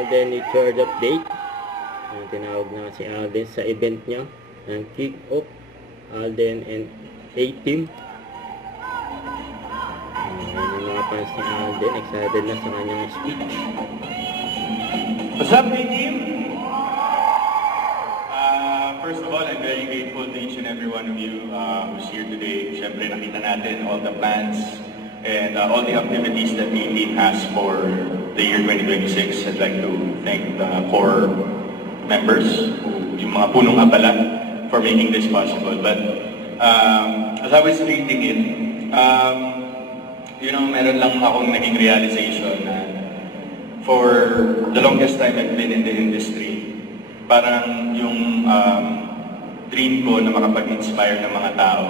Alden with third update. Tinawag na si Alden sa event niya ng kick-off. Alden and A-Team. Yung mga fans ni Alden, excited na sa kanyang speech. What's up, A-Team? First of all, I'm very grateful to each and every one of you who's here today. Siyempre, nakita natin all the plans and all the activities that A-Team has for the year 2026. I'd like to thank the core members, yung mga punong abala, for making this possible. But as I was reading it, meron lang akong naging realization na for the longest time I've been in the industry, parang yung dream ko na makapag-inspire ng mga tao,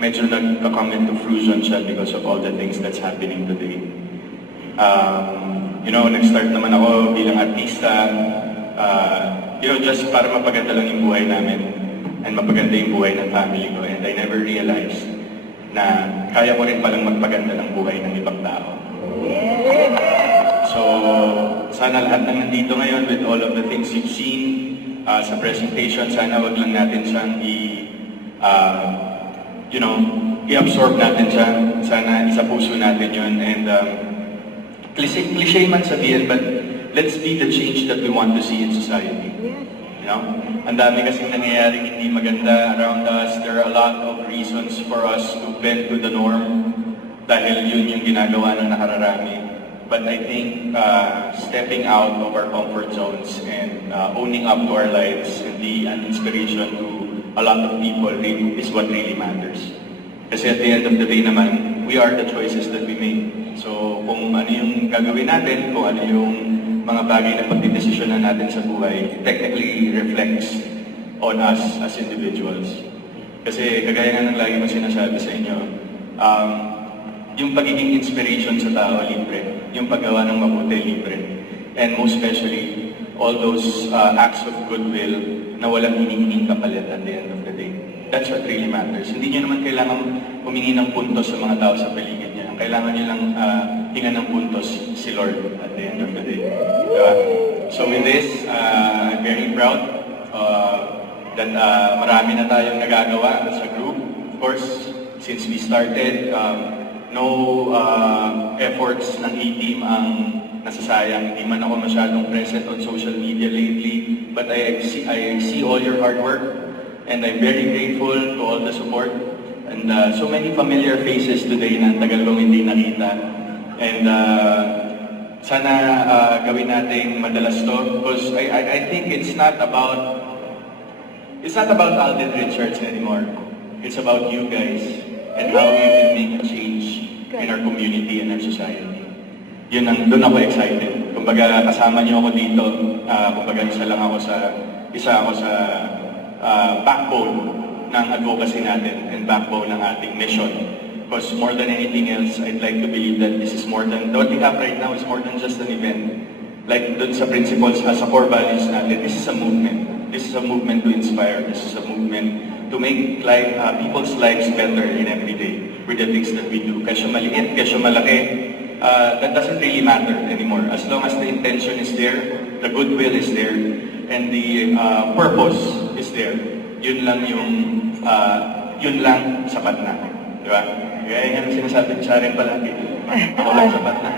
medyo nagka-come into fruition siya because of all the things that's happening today. Nag-start naman ako bilang artista, just para mapaganda lang yung buhay namin and mapaganda yung buhay ng family ko. And I never realized na kaya ko rin palang magpaganda ng buhay ng ibang tao. So, sana lahat ng nandito ngayon with all of the things you've seen sa presentation, sana wag lang natin siyang i-absorb natin siya. Sana isa puso natin yun. And cliche man sabihin, but let's be the change that we want to see in society. Ang dami kasing nangyayaring hindi maganda around us. There are a lot of reasons for us to bend to the norm dahil yun yung ginagawa ng nakararami. But I think stepping out of our comfort zones and owning up to our lives and be an inspiration to a lot of people is what really matters. Kasi at the end of the day naman, we are the choices that we make. So kung ano yung gagawin natin, kung ano yung mga bagay na pagdidesisyonan natin sa buhay, technically reflects on us as individuals. Kasi kagaya nga ng lagi mo sinasabi sa inyo, yung pagiging inspiration sa tao, libre. Yung paggawa ng mabuti, libre. And most especially, all those acts of goodwill na walang hinihinging kapalit at the end of the day. That's what really matters. Hindi nyo naman kailangan humingi ng puntos sa mga tao sa paligid niya. Kailangan nyo lang hinga ng puntos si Lord at the end of the day. Diba? So with this, I'm very proud that marami na tayong nagagawa as a group. Of course, since we started, no efforts ng A-Team ang nasasayang. Hindi man ako masyadong present on social media lately, but I see all your hard work, and I'm very grateful to all the support. And so many familiar faces today na tagal kong hindi nakita. And sana gawin natin madalas to, because I think it's not about Alden Richards anymore. It's about you guys and how you can make a change in our community and our society. Doon ako excited. Kumbaga kasama niyo ako dito. Kumbaga isa ako sa backbone ng advocacy natin and backbone ng ating mission. Because more than anything else, I'd like to believe that this is more than, what we have right now is more than just an event. Like dun sa principles, sa core values natin, this is a movement. This is a movement to inspire. This is a movement to make people's lives better in every day with the things that we do. Kesyo maliit, kesyo malaki, that doesn't really matter anymore. As long as the intention is there, the goodwill is there, and the purpose is there. Yun lang sapat na. Di ba? Kaya yung sinasabi sa rin palagi, ako lang sapat na.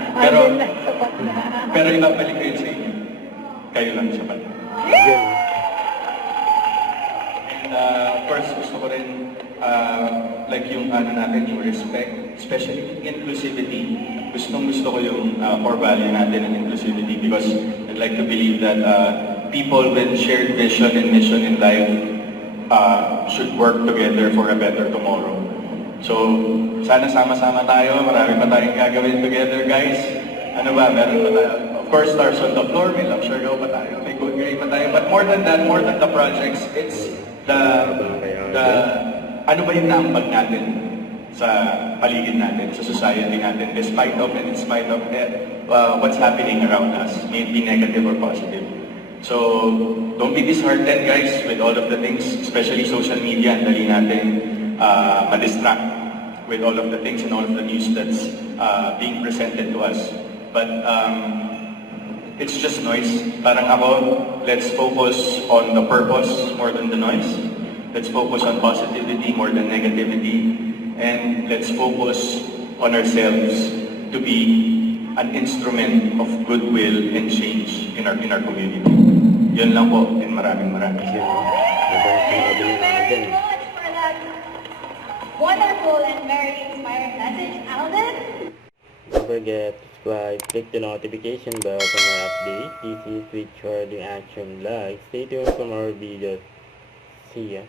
Pero ibabalik ko yun sa inyo. Kayo lang sapat na. And of course, gusto ko rin like yung natin, yung respect, especially inclusivity. Gusto ko yung core value natin ng inclusivity because I'd like to believe that people with shared vision and mission in life should work together for a better tomorrow. So, sana sama-sama tayo. Marami pa tayong gagawin together, guys. Ano ba? Meron pa tayo. Of course, Stars on the Floor. May Love Share Go pa tayo. May Good Grade pa tayo. But more than that, more than the projects, it's ano ba yung naambag natin sa paligid natin, sa society natin, despite of and in spite of what's happening around us, may it be negative or positive. So, don't be disheartened, guys, with all of the things, especially social media. Ang dali natin ma-distract with all of the things and all of the news that's being presented to us. But it's just noise. Parang ako, let's focus on the purpose more than the noise. Let's focus on positivity more than negativity. And let's focus on ourselves to be an instrument of goodwill and change in our community. Yun lang po, and maraming Yun, no? Magandang sinabi ni Alden. Very much for that wonderful and very inspiring message, Alden. Don't forget to subscribe, click the notification bell for more updates. This is with Charlie Action Live. Stay tuned for more videos. See ya.